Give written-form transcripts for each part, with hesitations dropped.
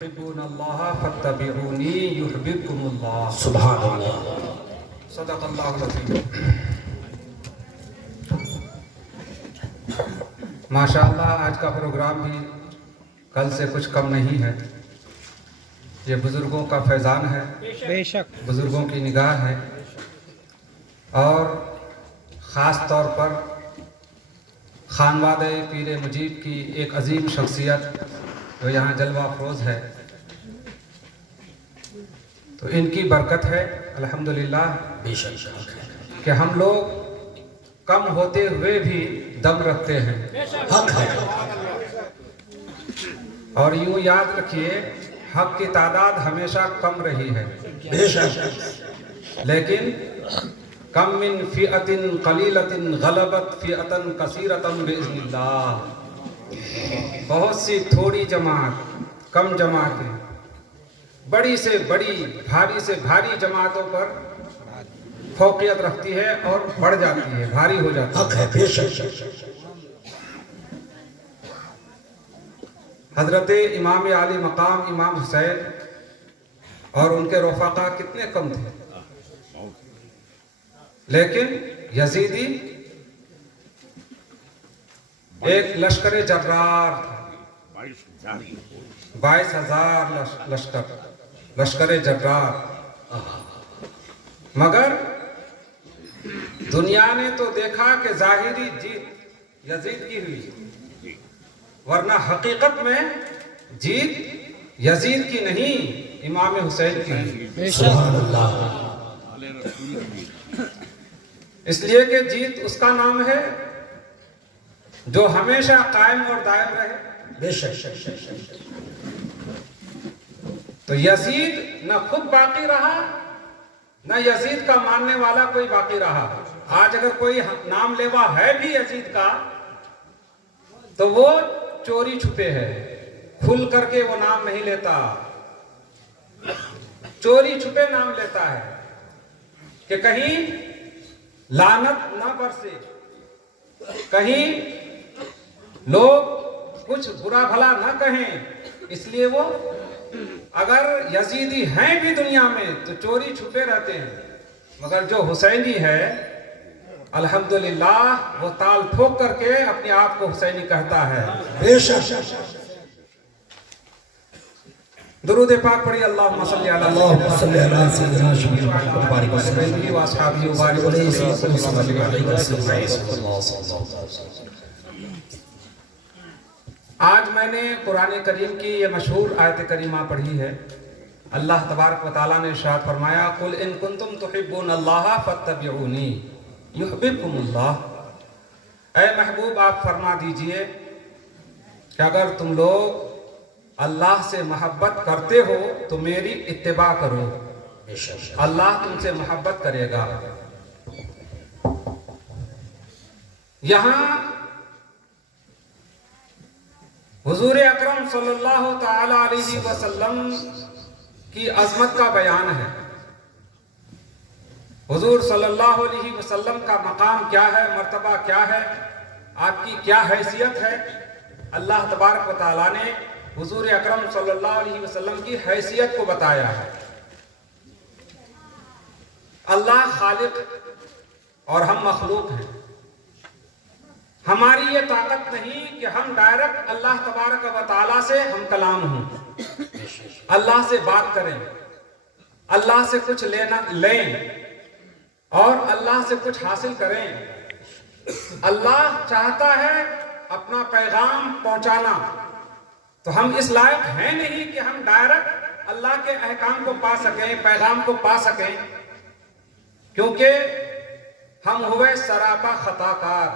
يحبون الله فاتبعوني يحببكم الله سبحان اللہ. صدق اللہ العظیم. ماشاءاللہ آج کا پروگرام بھی کل سے کچھ کم نہیں ہے. یہ بزرگوں کا فیضان ہے, بے شک بزرگوں کی نگاہ ہے, اور خاص طور پر خانوادہ پیر مجید کی ایک عظیم شخصیت جو یہاں جلوہ افروز ہے, تو ان کی برکت ہے الحمدللہ بے شک کہ ہم لوگ کم ہوتے ہوئے بھی دم رکھتے ہیں. حق ہے. اور یوں یاد رکھیے, حق کی تعداد ہمیشہ کم رہی ہے, بے شک لیکن کم من فئۃ قلیلۃ غلبت فئۃ کثیرۃ باذن اللہ. بہت سی تھوڑی جماعت, کم جماعتیں بڑی سے بڑی, بھاری سے بھاری جماعتوں پر فوقیت رکھتی ہے اور بڑھ جاتی ہے, بھاری ہو جاتی ہے. حق ہے. بے شک حضرت امام عالی مقام امام حسین اور ان کے رفقا کتنے کم تھے, لیکن یزیدی ایک لشکر جرار تھا, 22,000 لشکر جرار. مگر دنیا نے تو دیکھا کہ ظاہری جیت یزید کی ہوئی, ورنہ حقیقت میں جیت یزید کی نہیں, امام حسین کی ہوئی. سبحان اللہ. اس لیے کہ جیت اس کا نام ہے جو ہمیشہ قائم اور دائم رہے. بے شک تو یزید نہ خود باقی رہا, نہ یزید کا ماننے والا کوئی باقی رہا. آج اگر کوئی نام لیوا ہے بھی یزید کا, تو وہ چوری چھپے ہے, کھل کر کے وہ نام نہیں لیتا, چوری چھپے نام لیتا ہے کہ کہیں لعنت نہ برسے, کہیں لوگ کچھ برا بھلا نہ کہیں. اس لیے وہ اگر یزیدی ہیں بھی دنیا میں تو چوری چھپے رہتے ہیں, مگر جو حسینی ہے الحمدللہ وہ تال ٹھوک کر کے اپنے آپ کو حسینی کہتا ہے. بے شک. درود پاک پڑھی, اللہم صلی علی اللہم صلی علی سیدنا محمد وبارک وسلم و اصحابہ وبارک وسلم. آج میں نے قرآن کریم کی یہ مشہور آیت کریمہ پڑھی ہے. اللہ تبارک و تعالیٰ نے ارشاد فرمایا, قل ان کنتم تحبون اللہ فاتبعونی یحببکم اللہ. اے محبوب آپ فرما دیجئے کہ اگر تم لوگ اللہ سے محبت کرتے ہو تو میری اتباع کرو, اللہ تم سے محبت کرے گا. یہاں حضور اکرم صلی اللہ تعالی علیہ وسلم کی عظمت کا بیان ہے. حضور صلی اللہ علیہ وسلم کا مقام کیا ہے, مرتبہ کیا ہے, آپ کی کیا حیثیت ہے. اللہ تبارک و تعالیٰ نے حضور اکرم صلی اللہ علیہ وسلم کی حیثیت کو بتایا ہے. اللہ خالق اور ہم مخلوق ہیں. ہماری یہ طاقت نہیں کہ ہم ڈائریکٹ اللہ تبارک و تعالیٰ سے ہم کلام ہوں, اللہ سے بات کریں, اللہ سے کچھ لیں اور اللہ سے کچھ حاصل کریں. اللہ چاہتا ہے اپنا پیغام پہنچانا, تو ہم اس لائق ہیں نہیں کہ ہم ڈائریکٹ اللہ کے احکام کو پا سکیں, پیغام کو پا سکیں, کیونکہ ہم ہوئے سراپا خطا کار,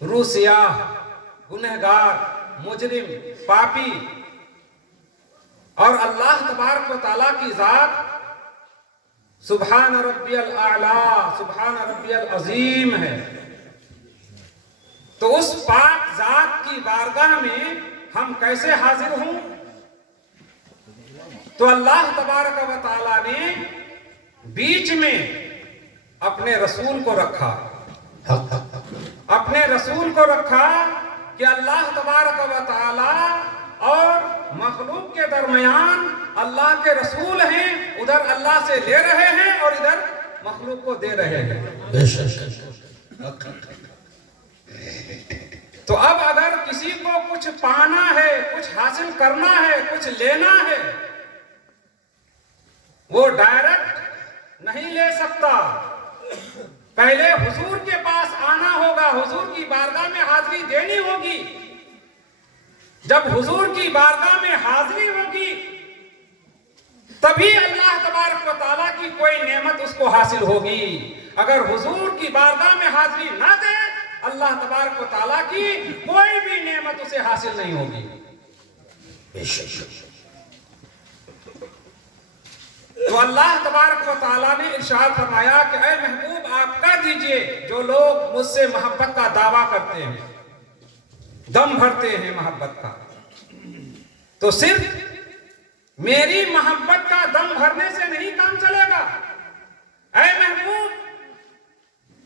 روح سیاہ, گنہگار, مجرم, پاپی. اور اللہ تبارک و تعالیٰ کی ذات سبحان ربی الاعلیٰ, سبحان ربی العظیم ہے. تو اس پاک ذات کی بارگاہ میں ہم کیسے حاضر ہوں؟ تو اللہ تبارک و تعالیٰ نے بیچ میں اپنے رسول کو رکھا, اپنے رسول کو رکھا کہ اللہ تبارک و تعالیٰ اور مخلوق کے درمیان اللہ کے رسول ہیں، ادھر اللہ سے لے رہے ہیں اور ادھر مخلوق کو دے رہے ہیں۔ بے شک تو اب اگر کسی کو کچھ پانا ہے، کچھ حاصل کرنا ہے، کچھ لینا ہے، وہ ڈائریکٹ نہیں لے سکتا، پہلے حضور کے پاس آنا ہوگا، حضور کی بارگاہ میں حاضری دینی ہوگی۔ جب حضور کی بارگاہ میں حاضری ہوگی تبھی اللہ تبارک و تعالیٰ کی کوئی نعمت اس کو حاصل ہوگی۔ اگر حضور کی بارگاہ میں حاضری نہ دے اللہ تبارک و تعالیٰ کی کوئی بھی نعمت اسے حاصل نہیں ہوگی۔ بے شک تو اللہ تبارک و تعالیٰ نے ارشاد فرمایا کہ اے محبوب آپ کہہ دیجئے جو لوگ مجھ سے محبت کا دعویٰ کرتے ہیں، دم بھرتے ہیں محبت کا، تو صرف میری محبت کا دم بھرنے سے نہیں کام چلے گا۔ اے محبوب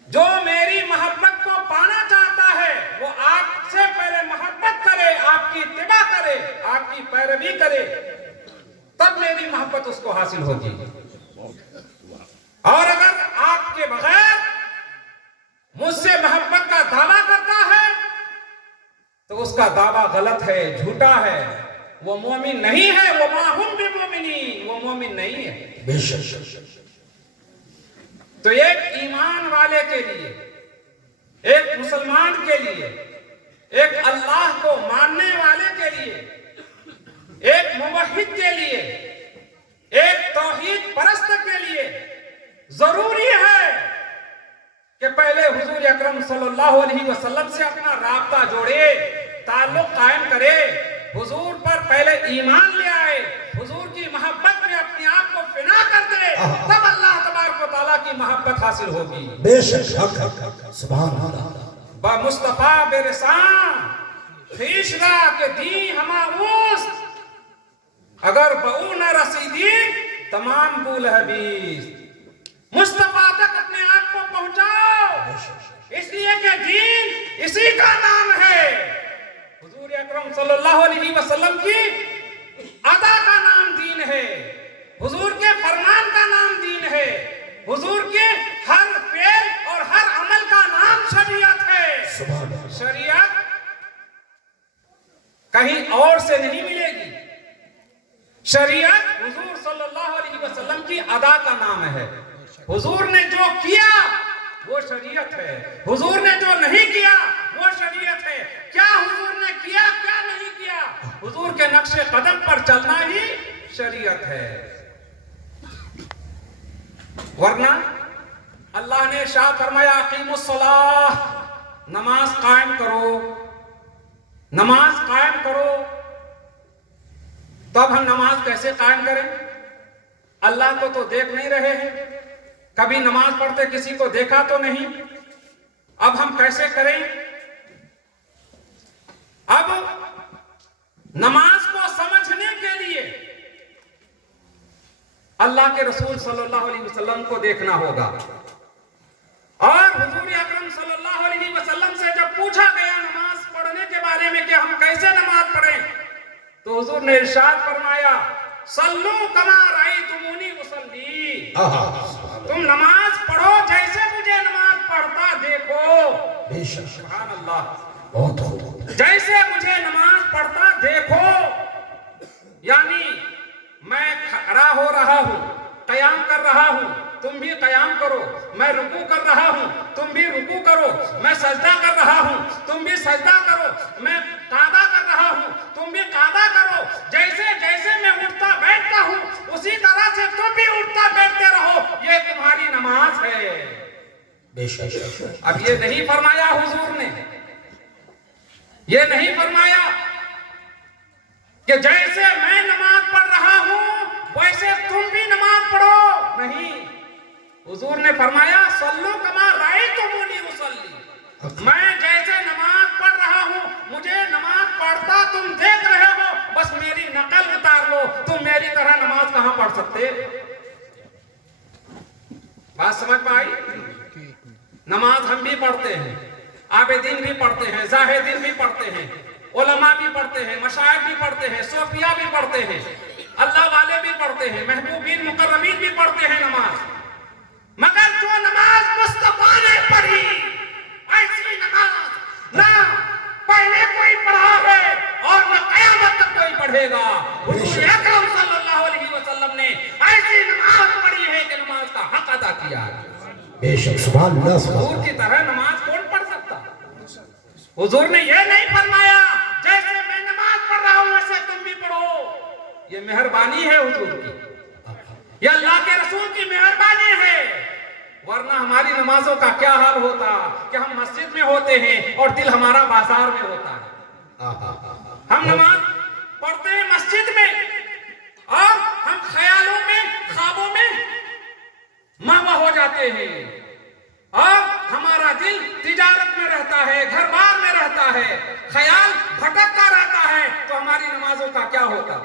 جو میری محبت کو پانا چاہتا ہے وہ آپ سے پہلے محبت کرے، آپ کی اتباع کرے، آپ کی پیروی کرے، تب میری محبت اس کو حاصل ہوگی۔ اور اگر آپ کے بغیر مجھ سے محبت کا دعویٰ کرتا ہے تو اس کا دعویٰ غلط ہے، جھوٹا ہے، وہ مومن نہیں ہے، وہ ما ہم بمومنین، وہ مومن نہیں ہے۔ بے شک تو ایک ایمان والے کے لیے، ایک مسلمان کے لیے، ایک اللہ کو ماننے والے کے لیے، ایک موحد کے لیے، ایک توحید پرست کے لیے ضروری ہے کہ پہلے حضور اکرم صلی اللہ علیہ وسلم سے اپنا رابطہ جوڑے، تعلق قائم کرے، حضور پر پہلے ایمان لے آئے، حضور کی محبت میں اپنے آپ کو فنا کر دے، تب اللہ تبارک و تعالیٰ کی محبت حاصل ہوگی۔ بے شک حق سبحان اللہ با مصطفیٰ برسان خیش را کے دی ہما اوست، اگر بہو نہ رسیدی تمام بول حبیث۔ مصطفیٰ تک اپنے آپ کو پہنچاؤ، اس لیے کہ دین اسی کا نام ہے۔ حضور اکرم صلی اللہ علیہ وسلم کی ادا کا نام دین ہے، حضور کے فرمان کا نام دین ہے، حضور کے ہر فعل اور ہر عمل کا نام شریعت ہے۔ شریعت کہیں اور سے نہیں ملے گی، شریعت حضور صلی اللہ علیہ وسلم کی ادا کا نام ہے۔ حضور نے جو کیا وہ شریعت ہے، حضور نے جو نہیں کیا وہ شریعت ہے۔ کیا حضور نے کیا، کیا نہیں کیا، حضور کے نقش قدم پر چلنا ہی شریعت ہے۔ ورنہ اللہ نے ارشاد فرمایا اقیموا الصلاۃ، نماز قائم کرو، نماز قائم کرو۔ تو اب ہم نماز کیسے قائم کریں؟ اللہ کو تو دیکھ نہیں رہے ہیں، کبھی نماز پڑھتے کسی کو دیکھا تو نہیں، اب ہم کیسے کریں؟ اب نماز کو سمجھنے کے لیے اللہ کے رسول صلی اللہ علیہ وسلم کو دیکھنا ہوگا، اور حضور اکرم صلی اللہ علیہ وسلم سے جب پوچھا گیا نماز پڑھنے کے بارے میں کہ ہم کیسے نماز پڑھیں، تو حضور نے ارشاد فرمایا صلو کما رأیتمونی اصلی، تم نماز پڑھو جیسے مجھے نماز پڑھتا دیکھو۔ بے شک سبحان اللہ، بہت خوب جیسے مجھے نماز پڑھتا دیکھو، یعنی میں کھڑا ہو رہا ہوں، قیام کر رہا ہوں، تم بھی قیام کرو، میں رکوع کر رہا ہوں تم بھی رکوع کرو، میں سجدہ کر رہا ہوں تم بھی سجدہ کرو، میں قعدہ کر رہا ہوں تم بھی قعدہ کرو، جیسے جیسے میں اٹھتا بیٹھتا ہوں اسی طرح سے تم بھی اٹھتا بیٹھتے رہو، یہ تمہاری نماز ہے۔ بے شک اب یہ نہیں فرمایا حضور نے، یہ نہیں فرمایا کہ جیسے میں نماز پڑھ رہا ہوں ویسے تم بھی نماز پڑھو، نہیں، حضور نے فرمایا صلو کما رأیتمونی اصلی، میں جیسے نماز پڑھ رہا ہوں مجھے نماز پڑھتا تم دیکھ رہے ہو، بس میری نقل اتار لو، تم میری طرح نماز کہاں پڑھ سکتے؟ بات سمجھ میں آئی؟ نماز ہم بھی پڑھتے ہیں، عابدین بھی پڑھتے ہیں، زاہدین بھی پڑھتے ہیں، علماء بھی پڑھتے ہیں، مشائخ بھی پڑھتے ہیں، صوفیاء بھی پڑھتے ہیں، اللہ والے بھی پڑھتے ہیں، محبوبین مقربین بھی پڑھتے ہیں نماز، مگر جو نماز مصطفیٰ نے پڑھی ایسی نماز نہ پہلے کوئی پڑھا ہے اور نہ قیامت تک کوئی پڑھے گا۔ حضور اکرم صلی اللہ علیہ وسلم نے ایسی نماز پڑھی ہے کہ نماز کا حق ادا کیا ہے۔ بے شک سبحان اللہ حضور کی طرح نماز کون پڑھ سکتا؟ حضور نے یہ نہیں فرمایا جیسے میں نماز پڑھ رہا ہوں ویسے تم بھی پڑھو۔ یہ مہربانی ہے حضور کی، یہ اللہ کے رسول کی مہربانی ہے، ورنہ ہماری نمازوں کا کیا حال ہوتا کہ ہم مسجد میں ہوتے ہیں اور دل ہمارا بازار میں ہوتا ہے۔ ہم نماز پڑھتے ہیں مسجد میں اور ہم خیالوں میں، خوابوں میں مہوا ہو جاتے ہیں، اور ہمارا دل تجارت میں رہتا ہے، گھر بار میں رہتا ہے، خیال بھٹکتا رہتا ہے، تو ہماری نمازوں کا کیا ہوتا؟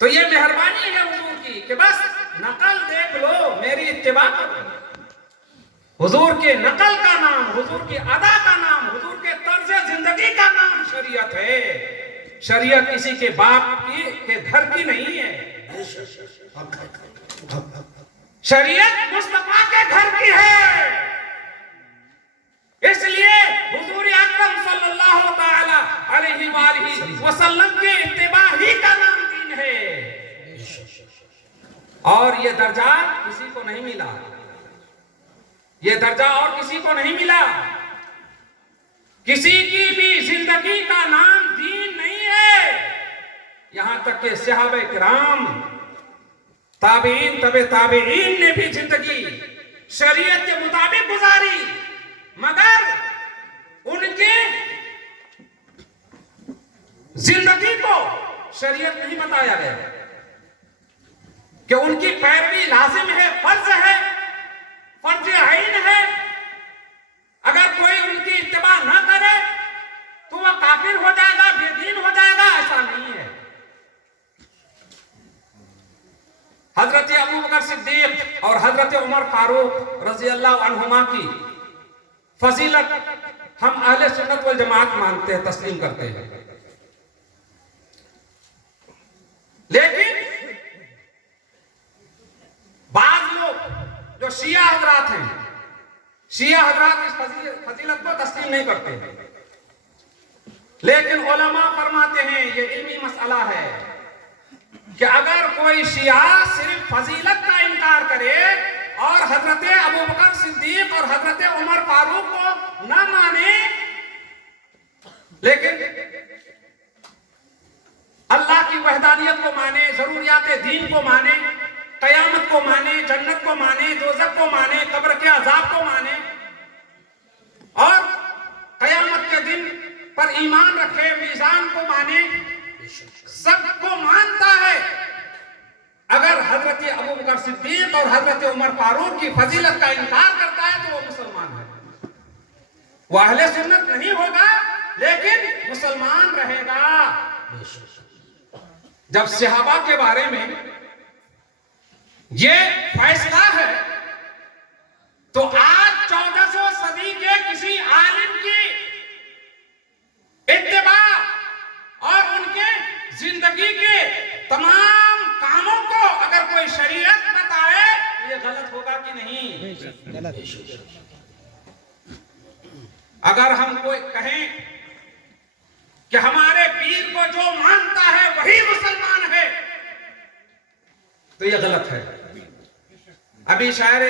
تو یہ مہربانی ہے حضور کی کہ بس نقل دیکھ لو، میری اتباع کرو۔ حضور کے نقل کا نام، حضور کی ادا کا نام، حضور کے طرز زندگی کا نام شریعت ہے۔ شریعت کسی کے باپ کے گھر کی نہیں ہے، شریعت مصطفیٰ کے گھر کی ہے۔ اس لیے حضور اکرم صلی اللہ تعالی علیہ وآلہ وسلم کے اتباع ہی کا نام دین ہے، اور یہ درجہ کسی کو نہیں ملا، یہ درجہ اور کسی کو نہیں ملا۔ کسی کی بھی زندگی کا نام دین نہیں ہے، یہاں تک کہ صحابہ کرام، تابعین، تبع تابعین نے بھی زندگی شریعت کے مطابق گزاری، مگر ان کے زندگی کو شریعت نہیں بتایا گیا کہ ان کی پیروی لازم ہے، فرض ہے، فرض عین ہے۔ اگر کوئی ان کی اتباع نہ کرے تو وہ کافر ہو جائے گا، بے دین ہو جائے گا، ایسا نہیں ہے۔ حضرت ابوبکر صدیق اور حضرت عمر فاروق رضی اللہ عنہما کی فضیلت ہم اہل سنت والجماعت مانتے ہیں، تسلیم کرتے ہیں، لیکن بعض لوگ جو شیعہ حضرات ہیں، شیعہ حضرات اس فضیلت کو تسلیم نہیں کرتے، لیکن علماء فرماتے ہیں یہ علمی مسئلہ ہے کہ اگر کوئی شیعہ صرف فضیلت کا انکار کرے اور حضرت ابوبکر صدیق اور حضرت عمر فاروق کو نہ مانے، لیکن اللہ کی وحدانیت کو مانے، ضروریات دین کو مانے، قیامت کو مانے، جنت کو مانے، دوزخ کو مانے، قبر کے عذاب کو مانے، اور قیامت کے دن پر ایمان رکھے، میزان کو مانے، سب کو مانتا ہے، اگر حضرت ابوبکر صدیق اور حضرت عمر فاروق کی فضیلت کا انکار کرتا ہے تو وہ مسلمان ہے، وہ اہل سنت نہیں ہوگا لیکن مسلمان رہے گا۔ جب صحابہ کے بارے میں یہ فیصلہ ہے تو آج 1400 صدی کے کسی عالم کی اتباع اور ان کے زندگی کے تمام کاموں کو اگر کوئی شریعت بتائے تو یہ غلط ہوگا کہ نہیں؟ اگر ہم کوئی کہیں کہ ہمارے پیر کو جو مانتا ہے وہی مسلمان ہے تو یہ غلط ہے۔ ابھی شاعر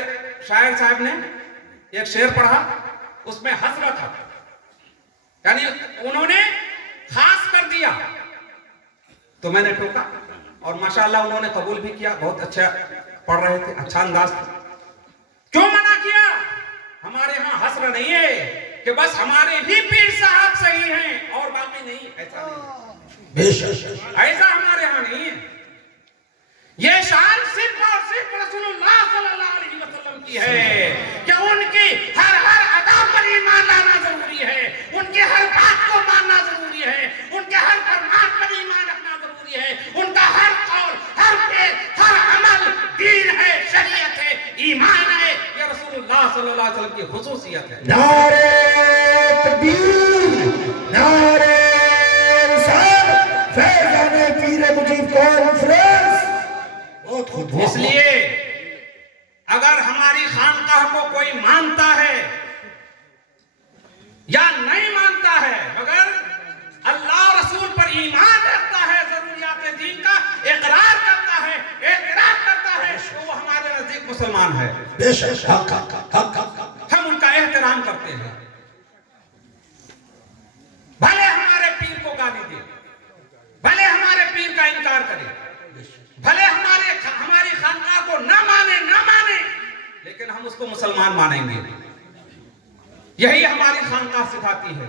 صاحب نے ایک شعر پڑھا، اس میں حسرت تھا، یعنی انہوں نے خاص کر دیا، تو میں نے ٹوکا اور ماشاءاللہ انہوں نے قبول بھی کیا، بہت اچھا پڑھ رہے تھے، اچھا انداز تھا۔ کیوں منع کیا؟ ہمارے ہاں حسر نہیں ہے کہ بس ہمارے ہی پیر صاحب صحیح ہیں اور باقی نہیں، ایسا نہیں، ایسا ہمارے ہاں نہیں ہے۔ یہ شان صرف اور صرف رسول اللہ صلی اللہ علیہ وسلم کی ہے کہ ان کی ہر ادا پر ایمان لانا ضروری ہے، ان کے ہر بات کو ماننا ضروری ہے، ان کے ہر فرمان پر ایمان رکھنا ضروری ہے، ان کا ہر قول، ہر فعل، ہر عمل دین ہے، شریعت ہے، ایمان ہے۔ یہ رسول اللہ صلی اللہ علیہ وسلم کی خصوصیت ہے۔ نعرہ تکبیر، قبل مجیب کانفرنس بہت خوب اس لیے اگر ہماری خانقاہ کو کوئی مانتا ہے یا نہیں مانتا ہے مگر اللہ اور رسول پر ایمان رکھتا ہے، ضروریات دین کا اقرار کرتا ہے، اعتراف کرتا ہے، تو وہ ہمارے نزدیک مسلمان ہے۔ بے شک حق حق حق حق ہم ان کا احترام کرتے ہیں، بھلے ہمارے پیر کو گالی دے، بھلے ہمارے پیر کا انکار کرے، بھلے ہماری خانقاہ کو نہ مانے لیکن ہم اس کو مسلمان مانیں گے۔ یہی ہماری خانقاہ سکھاتی ہے،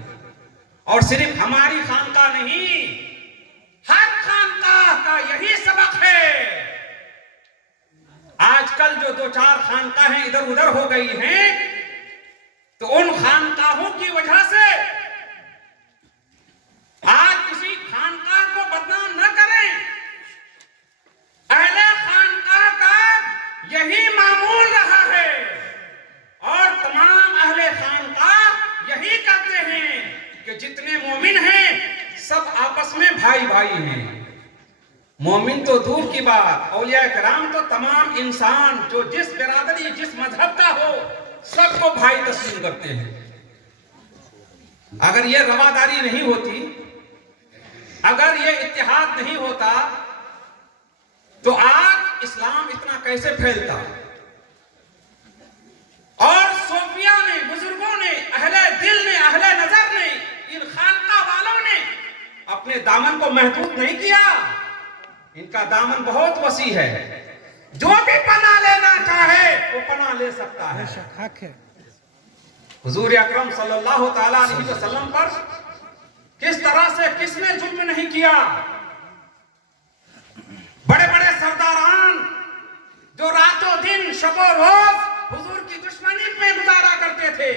اور صرف ہماری خانقاہ نہیں، ہر خانقاہ کا یہی سبق ہے۔ آج کل جو دو چار خانقاہیں ادھر ادھر ہو گئی ہیں تو ان خانقاہوں کی وجہ سے آج کسی خانقاہ کو بدنام نہ کریں۔ اہل خانقاہ کا یہی معمول رہا ہے، اور تمام اہل خانقاہ یہی کہتے ہیں کہ جتنے مومن ہیں سب آپس میں بھائی بھائی ہیں۔ مومن تو دور کی بات، اولیاء کرام تو تمام انسان جو جس برادری جس مذہب کا ہو سب کو بھائی تسلیم کرتے ہیں۔ اگر یہ رواداری نہیں ہوتی، اگر یہ اتحاد نہیں ہوتا تو آج اسلام اتنا کیسے پھیلتا؟ اور صوفیاء نے، بزرگوں نے، اہل دل نے، اہل نظر نے، ان خانقاہ والوں نے اپنے دامن کو محدود نہیں کیا، ان کا دامن بہت وسیع ہے، جو بھی پناہ لینا چاہے وہ پناہ لے سکتا ہے۔ حضور اکرم صلی اللہ تعالیٰ علیہ وسلم پر کس طرح سے کس نے ظلم نہیں کیا؟ بڑے بڑے سرداران جو راتوں دن شب و روز حضور کی دشمنی میں گزارا کرتے تھے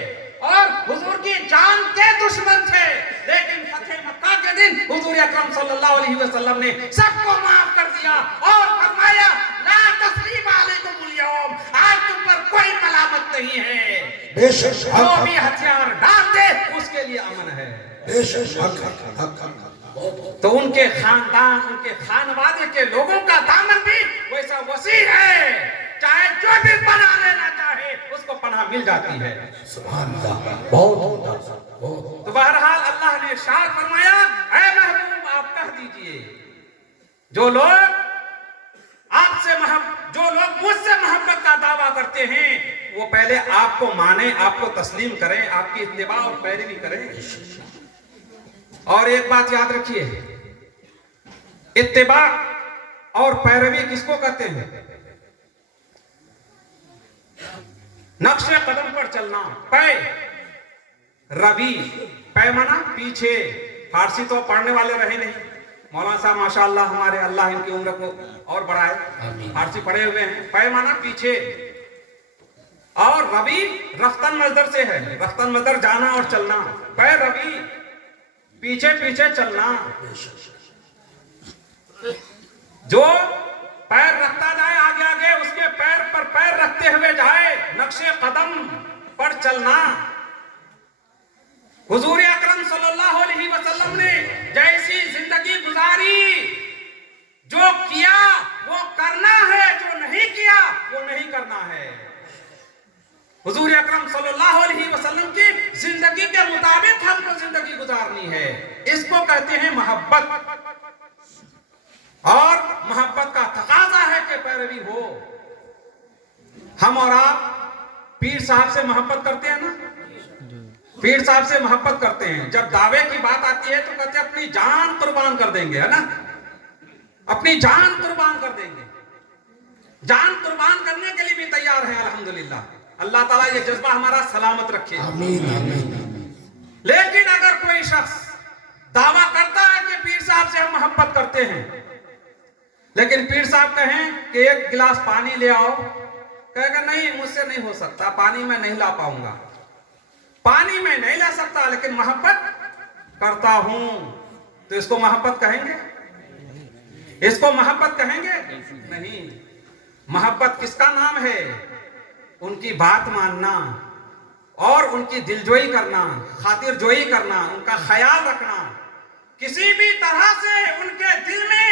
اور حضور کی جان کے دشمن تھے، لیکن فتح مکہ کے دن حضور اکرم صلی اللہ علیہ وسلم نے سب کو معاف کر دیا اور فرمایا لا تثریب علیکم اليوم، آج تم پر کوئی ملامت نہیں ہے، بے شک جو بھی ہتھیار ڈال دے اس کے لیے امن ہے۔ بے شک حق حق حق حق تو ان کے خاندان، ان کے خانوادے کے لوگوں کا دامن بھی ویسا وسیع ہے، چاہے جو بھی پناہ لینا چاہے اس کو پناہ مل جاتی ہے۔ سبحان اللہ، بہت عمدہ، بہت تو بہرحال اللہ نے ارشاد فرمایا اے محبوب آپ کہہ دیجئے جو لوگ مجھ سے محبت کا دعویٰ کرتے ہیں وہ پہلے آپ کو مانیں، آپ کو تسلیم کریں، آپ کی اتباع اور پیروی کریں۔ اور ایک بات یاد رکھیے، اتباع اور پیروی کس کو کہتے ہیں؟ نقش قدم پر چلنا، روی، پیمانہ پیچھے، فارسی تو پڑھنے والے رہے نہیں، مولانا صاحب ماشاءاللہ ہمارے، اللہ ان کی عمر کو اور بڑھائے، فارسی پڑھے ہوئے ہیں۔ پیمانہ پیچھے، اور روی رفتن مصدر سے ہے، رفتن مصدر جانا اور چلنا، روی پیچھے پیچھے چلنا، جو پیر رکھتا جائے آگے آگے اس کے پیر پر پیر رکھتے ہوئے جائے، نقش قدم پر چلنا۔ حضور اکرم صلی اللہ علیہ وسلم نے جیسی زندگی گزاری، جو کیا وہ کرنا ہے، جو نہیں کیا وہ نہیں کرنا ہے۔ حضور اکرم صلی اللہ علیہ وسلم کی زندگی کے مطابق ہم کو زندگی گزارنی ہے، اس کو کہتے ہیں محبت، اور محبت کا تقاضا ہے کہ پیروی ہو۔ ہم اور آپ پیر صاحب سے محبت کرتے ہیں نا، پیر صاحب سے محبت کرتے ہیں، جب دعوے کی بات آتی ہے تو کہتے ہیں اپنی جان قربان کر دیں گے، ہے نا، اپنی جان قربان کر دیں گے، جان قربان کرنے کے لیے بھی تیار ہیں الحمدللہ۔ اللہ تعالیٰ یہ جذبہ ہمارا سلامت رکھے۔ آمین آمین۔ لیکن اگر کوئی شخص دعویٰ کرتا ہے کہ پیر صاحب سے ہم محبت کرتے ہیں، لیکن پیر صاحب کہیں کہ ایک گلاس پانی لے آؤ، کہے گا نہیں مجھ سے نہیں ہو سکتا، پانی میں نہیں لا پاؤں گا، پانی میں نہیں لا سکتا لیکن محبت کرتا ہوں، تو اس کو محبت کہیں گے؟ اس کو محبت کہیں گے؟ نہیں۔ محبت کس کا نام ہے؟ ان کی بات ماننا اور ان کی دلجوئی کرنا، خاطر جوئی کرنا، ان کا خیال رکھنا، کسی بھی طرح سے ان کے دل میں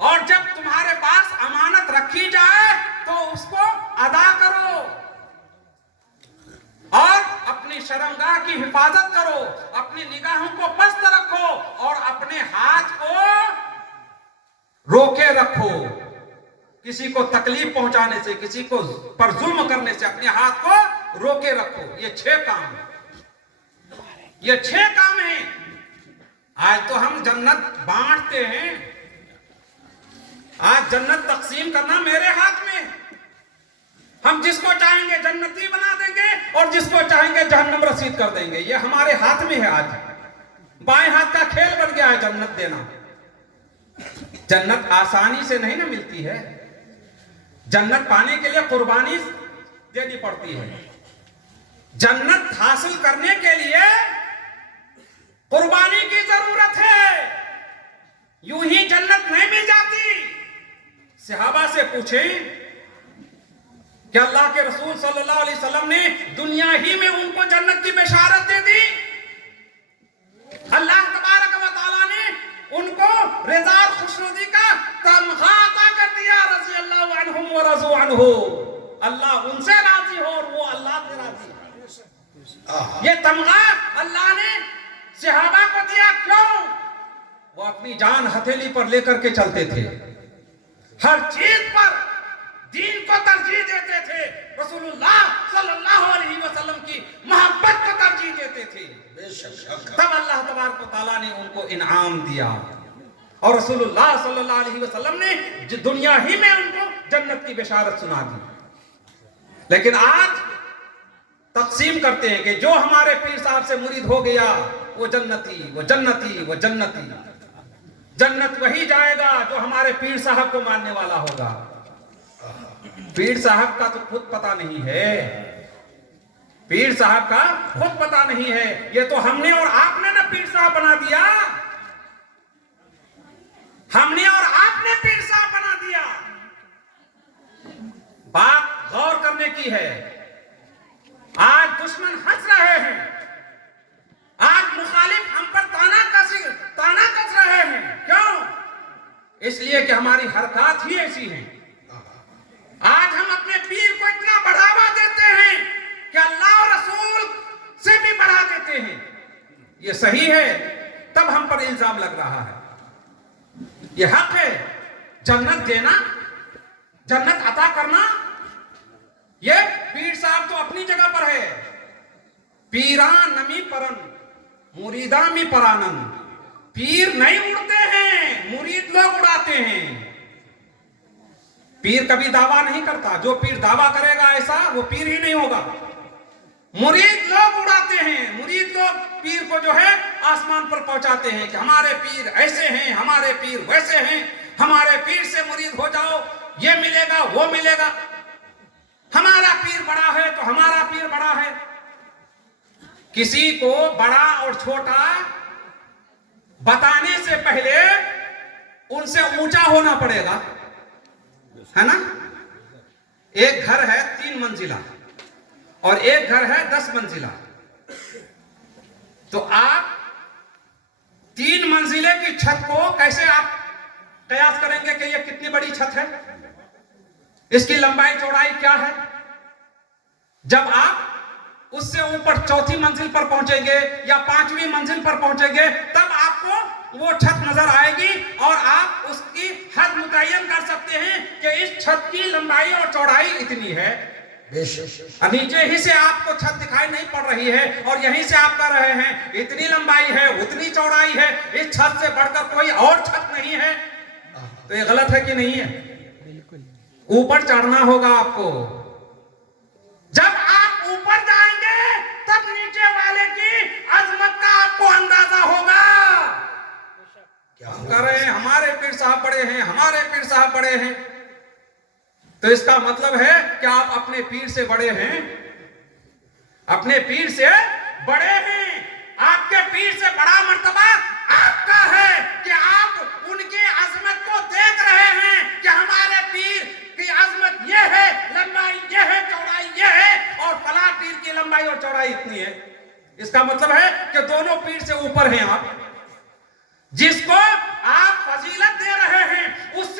اور جب تمہارے پاس امانت رکھی جائے تو اس کو ادا کرو اور اپنی شرمگاہ کی حفاظت کرو، اپنی نگاہوں کو پست رکھو اور اپنے ہاتھ کو روکے رکھو، کسی کو تکلیف پہنچانے سے، کسی کو پر ظلم کرنے سے اپنے ہاتھ کو روکے رکھو۔ یہ 6 کام ہیں، یہ 6 کام ہیں۔ آج تو ہم جنت بانٹتے ہیں، آج جنت تقسیم کرنا میرے ہاتھ میں ہے۔ ہم جس کو چاہیں گے جنتی بنا دیں گے اور جس کو چاہیں گے جہنم رسید کر دیں گے، یہ ہمارے ہاتھ میں ہے۔ آج بائیں ہاتھ کا کھیل بن گیا ہے جنت دینا۔ جنت آسانی سے نہیں نہ ملتی ہے، جنت پانے کے لیے قربانی دینی پڑتی ہے۔ جنت حاصل کرنے کے لیے قربانی کی ضرورت ہے، یوں ہی جنت نہیں مل جاتی۔ صحابہ سے پوچھیں کہ اللہ کے رسول صلی اللہ علیہ وسلم نے دنیا ہی میں ان کو جنت کی بشارت دے دی، اللہ تبارک و تعالیٰ نے ان کو رضا اور خوشنودی کا تمغہ عطا کر دیا، رضی اللہ عنہم ورضوا عنہ، اللہ ان سے راضی ہو اور وہ اللہ سے راضی ہو۔ یہ تمغہ اللہ نے صحابہ کو دیا، کیوں؟ وہ اپنی جان ہتھیلی پر لے کر کے چلتے تھے، ہر چیز پر دین کو ترجیح دیتے تھے، رسول اللہ صلی اللہ علیہ وسلم کی محبت کو ترجیح دیتے تھے، تب اللہ تبارک و تعالیٰ نے ان کو انعام دیا اور رسول اللہ صلی اللہ علیہ وسلم نے دنیا ہی میں ان کو جنت کی بشارت سنا دی۔ لیکن آج تقسیم کرتے ہیں کہ جو ہمارے پیر صاحب سے مرید ہو گیا وہ جنتی، وہ جنتی، وہ جنتی۔ جنت وہی جائے گا جو ہمارے پیر صاحب کو ماننے والا ہوگا۔ پیر صاحب کا تو خود پتہ نہیں ہے، پیر صاحب کا خود پتہ نہیں ہے، یہ تو ہم نے اور آپ نے نا پیر صاحب بنا دیا، ہم نے اور آپ نے پیر صاحب بنا دیا۔ بات غور کرنے کی ہے۔ آج دشمن ہنس رہے ہیں، آج مخالف ہم پر تانا کس رہے ہیں، کیوں؟ اس لیے کہ ہماری حرکات ہی ایسی ہیں۔ آج ہم اپنے پیر کو اتنا بڑھاوا دیتے ہیں کہ اللہ اور رسول سے بھی بڑھا دیتے ہیں۔ یہ صحیح ہے، تب ہم پر الزام لگ رہا ہے۔ یہ حق ہے، جنت دینا، جنت عطا کرنا، یہ پیر صاحب تو اپنی جگہ پر ہے۔ پیران نمی پرن مریدامی پرانن، پیر نہیں اڑتے ہیں، مرید لوگ اڑاتے ہیں۔ پیر کبھی دعویٰ نہیں کرتا، جو پیر دعویٰ کرے گا ایسا وہ پیر ہی نہیں ہوگا۔ مرید لوگ اڑاتے ہیں، مرید لوگ پیر کو جو ہے آسمان پر پہنچاتے ہیں کہ ہمارے پیر ایسے ہیں، ہمارے پیر ویسے ہیں، ہمارے پیر سے مرید ہو جاؤ، یہ ملے گا وہ ملے گا، ہمارا پیر بڑا ہے تو ہمارا پیر بڑا ہے۔ کسی کو بڑا اور چھوٹا بتانے سے پہلے ان سے اونچا ہونا پڑے گا، ہے نا؟ ایک گھر ہے 3 منزلہ اور ایک گھر ہے 10 منزلہ، تو آپ 3 منزلے کی چھت کو کیسے آپ قیاس کریں گے کہ یہ کتنی بڑی چھت ہے، اس کی لمبائی چوڑائی کیا ہے؟ جب آپ اس سے اوپر 4تھی منزل پر پہنچیں گے یا 5ویں منزل پر پہنچیں گے تب آپ کو وہ چھت نظر آئے گی اور آپ اس کی حد متعین کر سکتے ہیں کہ اس چھت کی لمبائی اور چوڑائی اتنی ہے۔ نیچے ہی سے آپ کو چھت دکھائی نہیں پڑ رہی ہے اور یہیں سے آپ کر رہے ہیں اتنی لمبائی ہے، اتنی چوڑائی ہے، اس چھت سے بڑھ کر کوئی اور چھت نہیں ہے، تو یہ غلط ہے کہ نہیں ہے؟ اوپر چڑھنا ہوگا آپ کو۔ جب آپ اوپر جائیں گے تب نیچے والے کی عظمت کا آپ کو اندازہ ہوگا۔ کہہ رہے ہیں ہمارے پیر صاحب بڑے ہیں، ہمارے پیر صاحب بڑے ہیں، تو اس کا مطلب ہے کہ آپ اپنے پیر سے بڑے ہیں، اپنے پیر سے بڑے ہیں۔ آپ کے پیر سے بڑا مرتبہ آپ کا ہے کہ آپ ان کی عظمت کو دیکھ رہے ہیں کہ ہمارے پیر کی عظمت یہ ہے، لمبائی یہ ہے، چوڑائی یہ ہے، اور فلاں پیر کی لمبائی اور چوڑائی اتنی ہے۔ اس کا مطلب ہے کہ دونوں پیر سے اوپر ہیں آپ۔ جس کو آپ فضیلت دے رہے ہیں اس سے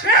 6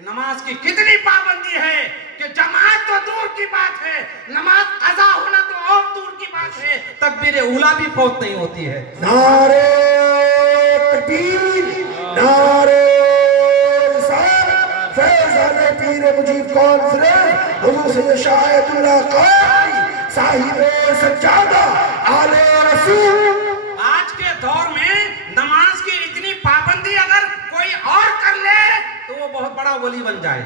کہ نماز کی کتنی پابندی ہے کہ جماعت تو دور کی بات ہے، نماز قضا ہونا تو اور دور کی بات ہے، تکبیر اولا بھی فوت نہیں ہوتی ہے۔ نعرے تکبیر، نعرے رسالت، فیضان پیر مجید کانفرنس، حضور سید شاہ آیت اللہ قاری صاحب سجادہ آل رسول۔ آج کے دور میں نماز کی اتنی پابندی اگر کوئی اور کر لے تو وہ بہت بڑا ولی بن جائے۔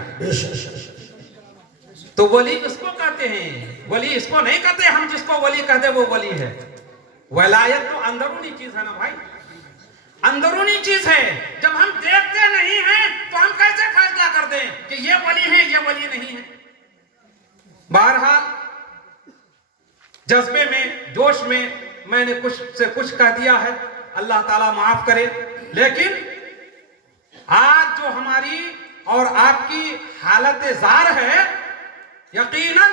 تو ولی اس کو کہتے ہیں، ولی اس کو نہیں کہتے، ہم جس کو ولی کہتے وہ ولی ہے۔ ولایت تو اندرونی چیز ہے نا بھائی، اندرونی چیز ہے۔ جب ہم دیکھتے نہیں ہیں تو ہم کیسے فیصلہ کر دیں کہ یہ ولی ہے یہ ولی نہیں ہے؟ بہرحال جذبے میں، جوش میں نے کچھ سے کچھ کہہ دیا ہے، اللہ تعالیٰ معاف کرے۔ لیکن آج جو ہماری اور آپ کی حالت زار ہے، یقیناً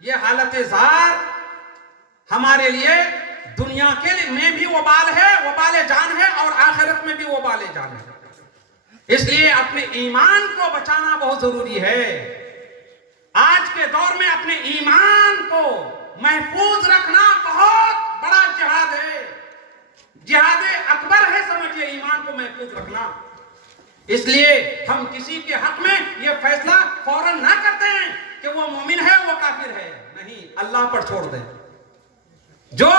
یہ حالت زار ہمارے لیے دنیا کے میں بھی وبال ہے، وبال جان ہے، اور آخرت میں بھی وبال جان ہے۔ اس لیے اپنے ایمان کو بچانا بہت ضروری ہے۔ آج کے دور میں اپنے ایمان کو محفوظ رکھنا بہت بڑا جہاد ہے، جہاد اکبر ہے سمجھیے ایمان کو محفوظ رکھنا۔ اس لیے ہم کسی کے حق میں یہ فیصلہ فوراً نہ کرتے ہیں کہ وہ مومن ہے وہ کافر ہے، نہیں، اللہ پر چھوڑ دیں۔ جو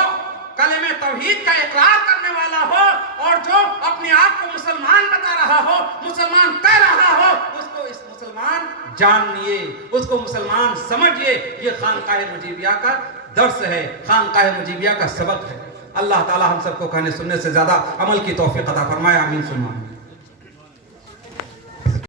کلمہ توحید کا اقرار کرنے والا ہو اور جو اپنے آپ کو مسلمان بتا رہا ہو، مسلمان کہہ رہا ہو، اس کو اس مسلمان جانیے، اس کو مسلمان سمجھیے۔ یہ خانقاہ مجیبیہ کا درس ہے، خانقاہ مجیبیہ کا سبق ہے۔ اللہ تعالی ہم سب کو کہنے سننے سے زیادہ عمل کی توفیق عطا فرمائے، آمین ثم آمین۔